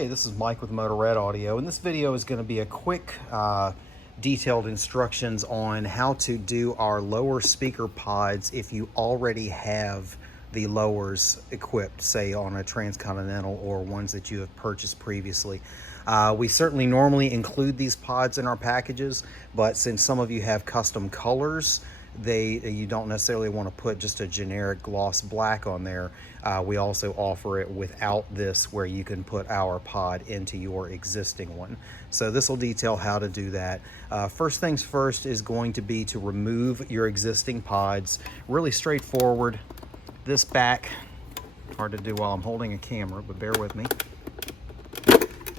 Hey, this is Mike with Motorrad Audio, and this video is going to be a quick detailed instructions on how to do our lower speaker pods if you already have the lowers equipped, say on a Transcontinental or ones that you have purchased previously. We certainly normally include these pods in our packages, but since some of you have custom colors, you don't necessarily want to put just a generic gloss black on there. We also offer it without this, where you can put our pod into your existing one. So this will detail how to do that. First things first is going to be to remove your existing pods. Really straightforward. This back, hard to do while I'm holding a camera, but bear with me.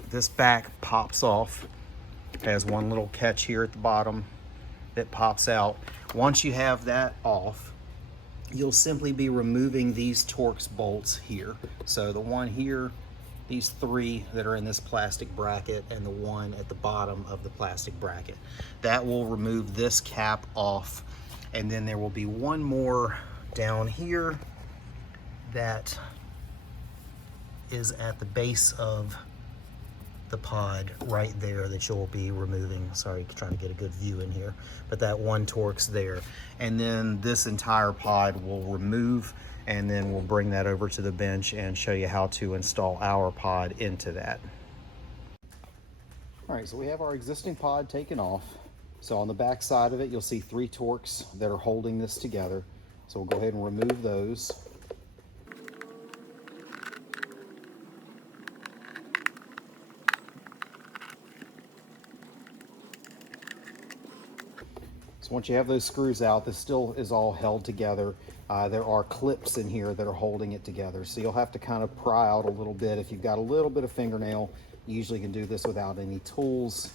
This back pops off. Has one little catch here at the bottom that pops out. Once you have that off, you'll simply be removing these Torx bolts here. So the one here, these three that are in this plastic bracket, and the one at the bottom of the plastic bracket. That will remove this cap off. And then there will be one more down here that is at the base of the pod right there that you'll be removing. Sorry, trying to get a good view in here, but that one Torx there. And then this entire pod will remove, and then we'll bring that over to the bench and show you how to install our pod into that. All right, so we have our existing pod taken off. So on the back side of it, you'll see three Torx that are holding this together. So we'll go ahead and remove those. Once you have those screws out, this still is all held together. There are clips in here that are holding it together. So you'll have to kind of pry out a little bit. If you've got a little bit of fingernail, you usually can do this without any tools.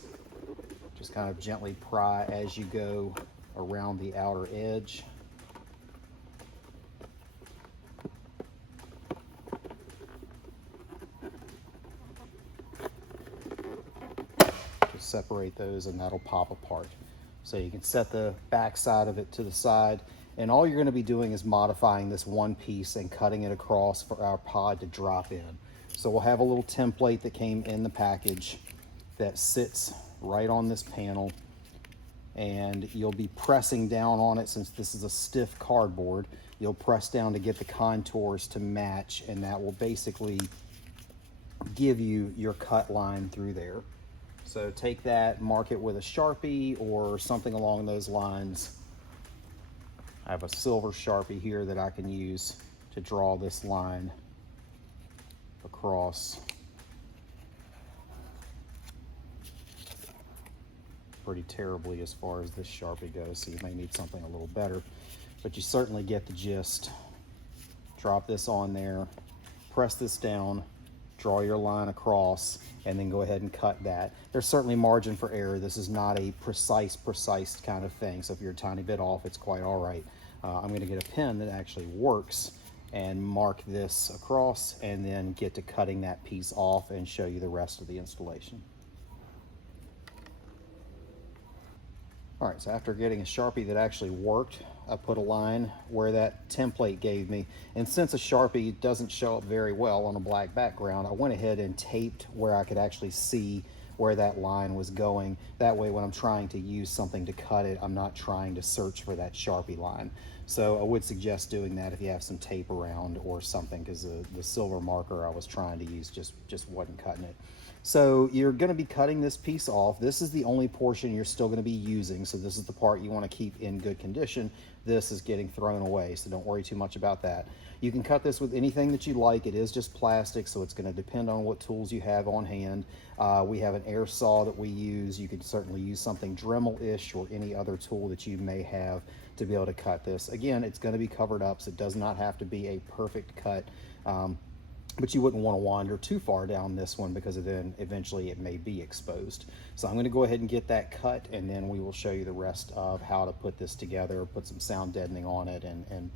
Just kind of gently pry as you go around the outer edge. Just separate those and that'll pop apart. So you can set the back side of it to the side, and all you're going to be doing is modifying this one piece and cutting it across for our pod to drop in. So we'll have a little template that came in the package that sits right on this panel, and you'll be pressing down on it. Since this is a stiff cardboard, you'll press down to get the contours to match, and that will basically give you your cut line through there. So take that, mark it with a Sharpie or something along those lines. I have a silver Sharpie here that I can use to draw this line across. Pretty terribly as far as this Sharpie goes, so you may need something a little better, but you certainly get the gist. Drop this on there, press this down, draw your line across, and then go ahead and cut that. There's certainly margin for error. This is not a precise kind of thing, so if you're a tiny bit off, it's quite all right. I'm going to get a pen that actually works and mark this across, and then get to cutting that piece off and show you the rest of the installation. All right, so after getting a Sharpie that actually worked, I put a line where that template gave me. And since a Sharpie doesn't show up very well on a black background, I went ahead and taped where I could actually see where that line was going. That way, when I'm trying to use something to cut it, I'm not trying to search for that Sharpie line. So I would suggest doing that if you have some tape around or something, because the silver marker I was trying to use just wasn't cutting it. So you're going to be cutting this piece off. This is the only portion you're still going to be using, so this is the part you want to keep in good condition. This is getting thrown away, so don't worry too much about that. You can cut this with anything that you like. It is just plastic, so it's going to depend on what tools you have on hand. We have an air saw that we use. You could certainly use something Dremel-ish or any other tool that you may have to be able to cut this. Again, it's going to be covered up, so it does not have to be a perfect cut. But you wouldn't want to wander too far down this one, because then eventually it may be exposed. So I'm going to go ahead and get that cut, and then we will show you the rest of how to put this together, put some sound deadening on it, and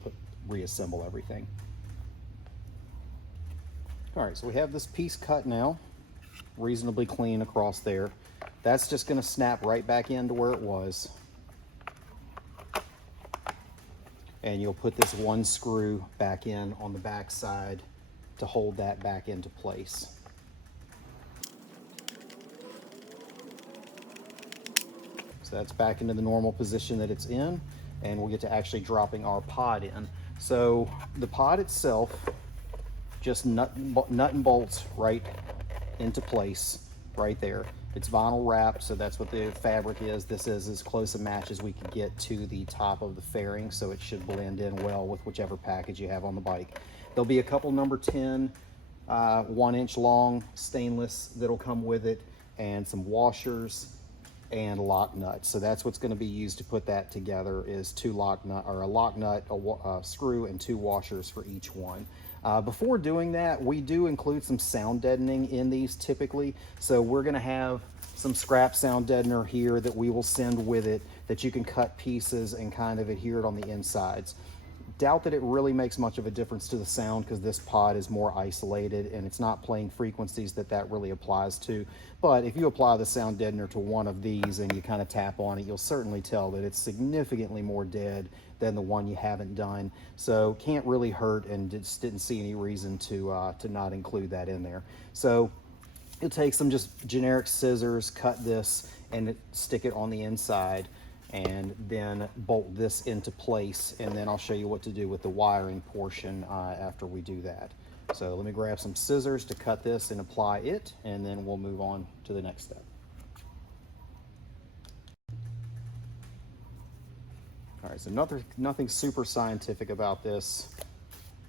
reassemble everything. All right, so we have this piece cut now, reasonably clean across there. That's just going to snap right back into where it was. And you'll put this one screw back in on the back side to hold that back into place. So that's back into the normal position that it's in, and we'll get to actually dropping our pod in. So the pod itself, just nut and bolts right into place right there. It's vinyl wrapped, so that's what the fabric is. This is as close a match as we can get to the top of the fairing, so it should blend in well with whichever package you have on the bike. There'll be a couple number 10 1-inch long stainless that'll come with it, and some washers and lock nuts. So that's what's going to be used to put that together, is a lock nut, a screw, and 2 washers for each one. Before doing that, we do include some sound deadening in these typically. So we're going to have some scrap sound deadener here that we will send with it, that you can cut pieces and kind of adhere it on the insides. Doubt that it really makes much of a difference to the sound, because this pod is more isolated and it's not playing frequencies that really applies to. But if you apply the sound deadener to one of these and you kind of tap on it, you'll certainly tell that it's significantly more dead than the one you haven't done. So can't really hurt, and just didn't see any reason to not include that in there. So you'll take some just generic scissors, cut this and stick it on the inside, and then bolt this into place, and then I'll show you what to do with the wiring portion after we do that. So let me grab some scissors to cut this and apply it, and then we'll move on to the next step. All right, so nothing super scientific about this.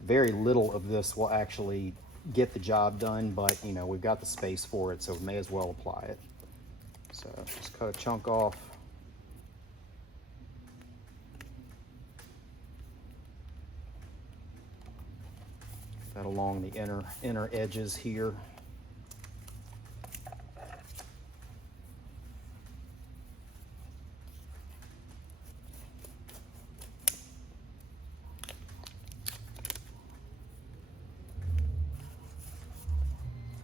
Very little of this will actually get the job done, but you know, we've got the space for it, so we may as well apply it. So just cut a chunk off. That along the inner edges here.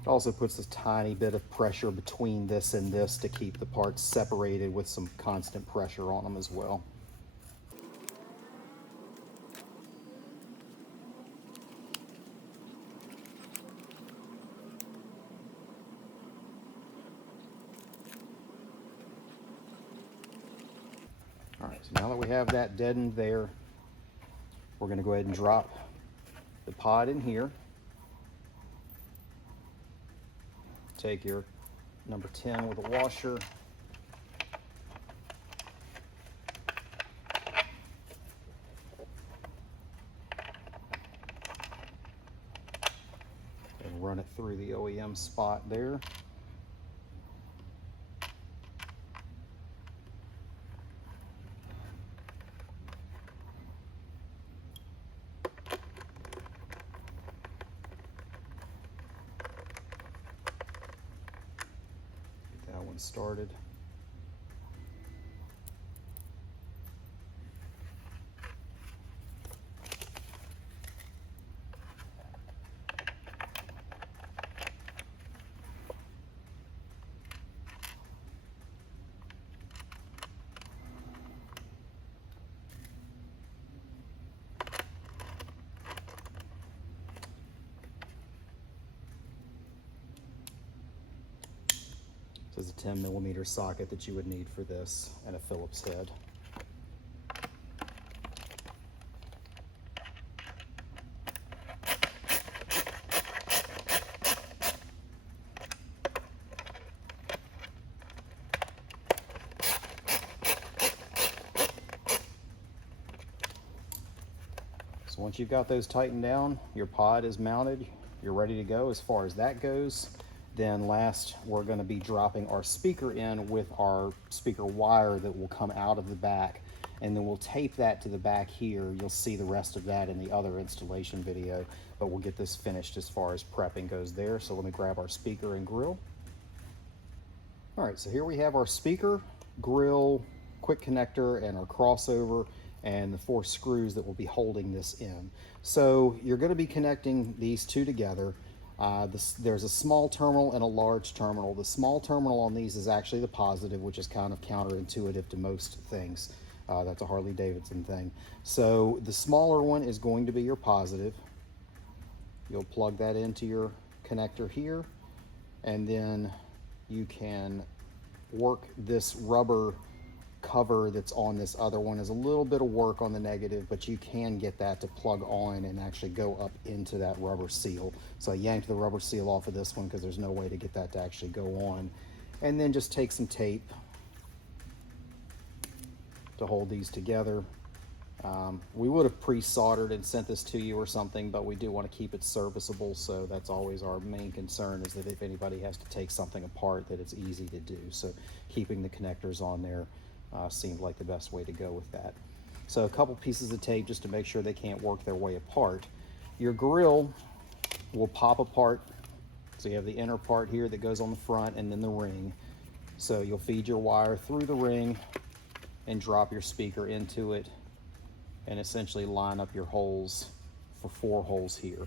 It also puts a tiny bit of pressure between this and this to keep the parts separated, with some constant pressure on them as well. All right, so now that we have that deadened there, we're going to go ahead and drop the pod in here. Take your number 10 with a washer, and run it through the OEM spot there. Started. This is a 10mm socket that you would need for this, and a Phillips head. So once you've got those tightened down, your pod is mounted, you're ready to go as far as that goes. Then last, we're going to be dropping our speaker in with our speaker wire that will come out of the back, and then we'll tape that to the back here. You'll see the rest of that in the other installation video, but we'll get this finished as far as prepping goes there. So let me grab our speaker and grill. All right, so here we have our speaker, grill, quick connector, and our crossover, and the 4 screws that will be holding this in. So you're going to be connecting these two together. There's a small terminal and a large terminal. The small terminal on these is actually the positive, which is kind of counterintuitive to most things. That's a Harley Davidson thing. So the smaller one is going to be your positive. You'll plug that into your connector here, and then you can work this rubber cover that's on this other one is a little bit of work on the negative, but you can get that to plug on and actually go up into that rubber seal. So I yanked the rubber seal off of this one because there's no way to get that to actually go on. And then just take some tape to hold these together. We would have pre-soldered and sent this to you or something, but we do want to keep it serviceable, so that's always our main concern, is that if anybody has to take something apart, that it's easy to do. So keeping the connectors on there seemed like the best way to go with that. So a couple pieces of tape just to make sure they can't work their way apart. Your grill will pop apart. So you have the inner part here that goes on the front, and then the ring. So you'll feed your wire through the ring and drop your speaker into it, and essentially line up your holes for 4 holes here.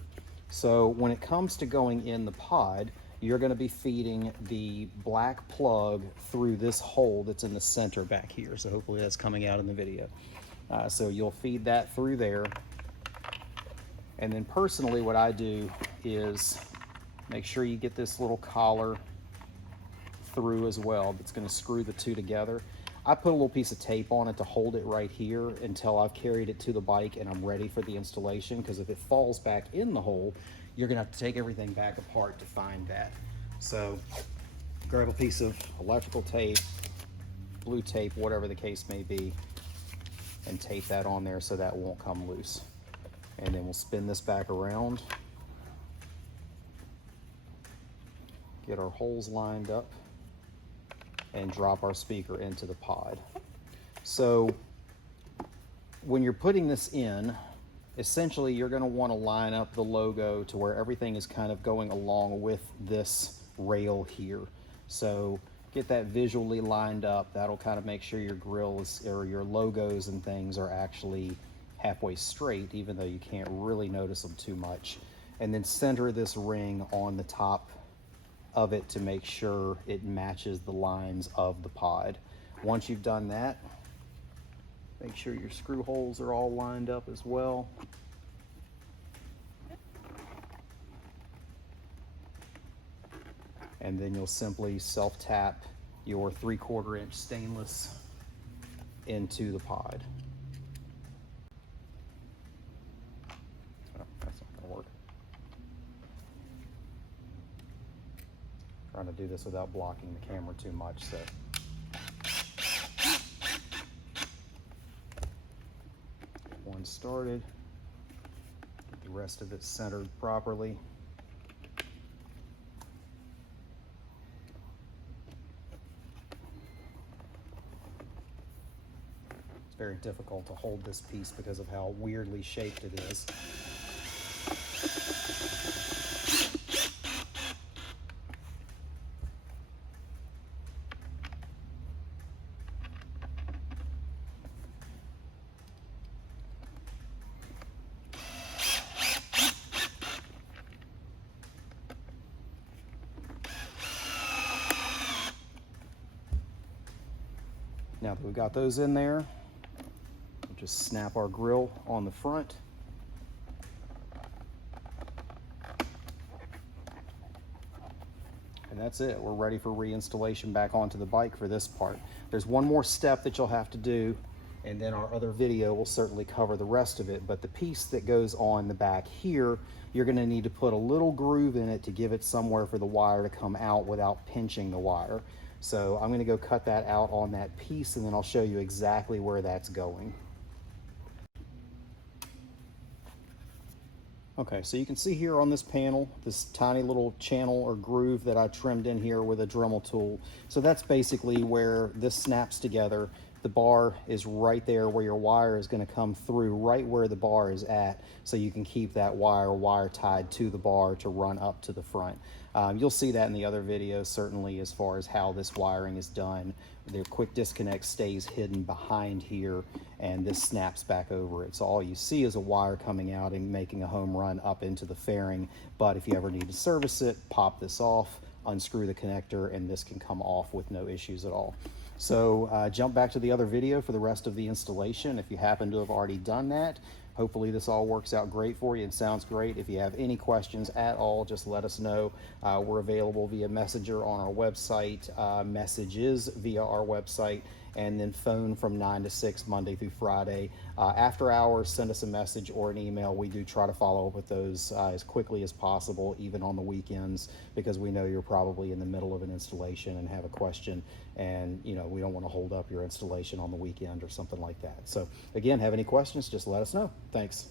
So when it comes to going in the pod, you're gonna be feeding the black plug through this hole that's in the center back here. So hopefully that's coming out in the video. So you'll feed that through there. And then personally, what I do is make sure you get this little collar through as well that's gonna screw the two together. I put a little piece of tape on it to hold it right here until I've carried it to the bike and I'm ready for the installation, because if it falls back in the hole, you're gonna have to take everything back apart to find that. So grab a piece of electrical tape, blue tape, whatever the case may be, and tape that on there so that won't come loose. And then we'll spin this back around, get our holes lined up, and drop our speaker into the pod. So when you're putting this in, essentially you're going to want to line up the logo to where everything is kind of going along with this rail here. So get that visually lined up. That'll kind of make sure your grills or your logos and things are actually halfway straight, even though you can't really notice them too much. And then center this ring on the top of it to make sure it matches the lines of the pod. Once you've done that, make sure your screw holes are all lined up as well. And then you'll simply self-tap your 3/4 inch stainless into the pod. Oh, that's not gonna work. Trying to do this without blocking the camera too much, so. Get one started, get the rest of it centered properly. It's very difficult to hold this piece because of how weirdly shaped it is. Now that we've got those in there, we'll just snap our grill on the front. And that's it. We're ready for reinstallation back onto the bike for this part. There's one more step that you'll have to do, and then our other video will certainly cover the rest of it. But the piece that goes on the back here, you're gonna need to put a little groove in it to give it somewhere for the wire to come out without pinching the wire. So I'm gonna go cut that out on that piece, and then I'll show you exactly where that's going. Okay, so you can see here on this panel, this tiny little channel or groove that I trimmed in here with a Dremel tool. So that's basically where this snaps together. The bar is right there where your wire is going to come through, right where the bar is at, so you can keep that wire tied to the bar to run up to the front. You'll see that in the other videos, certainly, as far as how this wiring is done. The quick disconnect stays hidden behind here, and this snaps back over it. So all you see is a wire coming out and making a home run up into the fairing. But if you ever need to service it, pop this off, unscrew the connector, and this can come off with no issues at all. So jump back to the other video for the rest of the installation if you happen to have already done that. Hopefully this all works out great for you and sounds great. If you have any questions at all, just let us know. We're available via Messenger on our website, messages via our website, and then phone from 9 to 6 Monday through Friday. After hours, send us a message or an email. We do try to follow up with those as quickly as possible, even on the weekends, because we know you're probably in the middle of an installation and have a question, and you know, we don't want to hold up your installation on the weekend or something like that. So again, have any questions, just let us know. Thanks.